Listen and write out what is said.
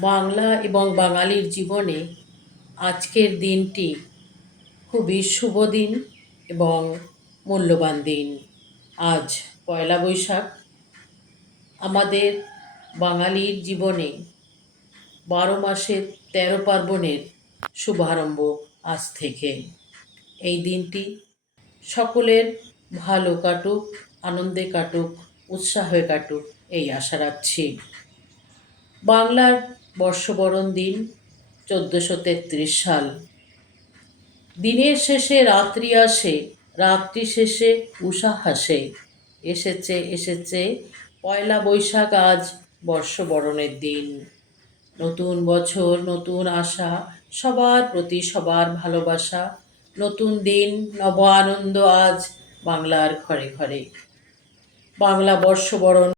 বাংলা এবং বাঙালির জীবনে আজকের দিনটি খুবই শুভ দিন এবং মূল্যবান দিন। আজ পয়লা বৈশাখ। আমাদের বাঙালির জীবনে 12 মাসের 13 পার্বণের শুভারম্ভ আজ থেকে। এই দিনটি সকলের ভালো কাটুক, আনন্দে কাটুক, উৎসাহে কাটুক, এই আশা রাখছি। বাংলার বর্ষবরণ দিন 1433 সাল। দিনের শেষে রাত্রি আসে, রাত্রি শেষে উষা হাসে। এসেছে এসেছে পয়লা বৈশাখ, আজ বর্ষবরণের দিন। নতুন বছর, নতুন আশা, সবার প্রতি সবার ভালোবাসা। নতুন দিন, নব আনন্দ আজ বাংলার ঘরে ঘরে। বাংলা বর্ষবরণ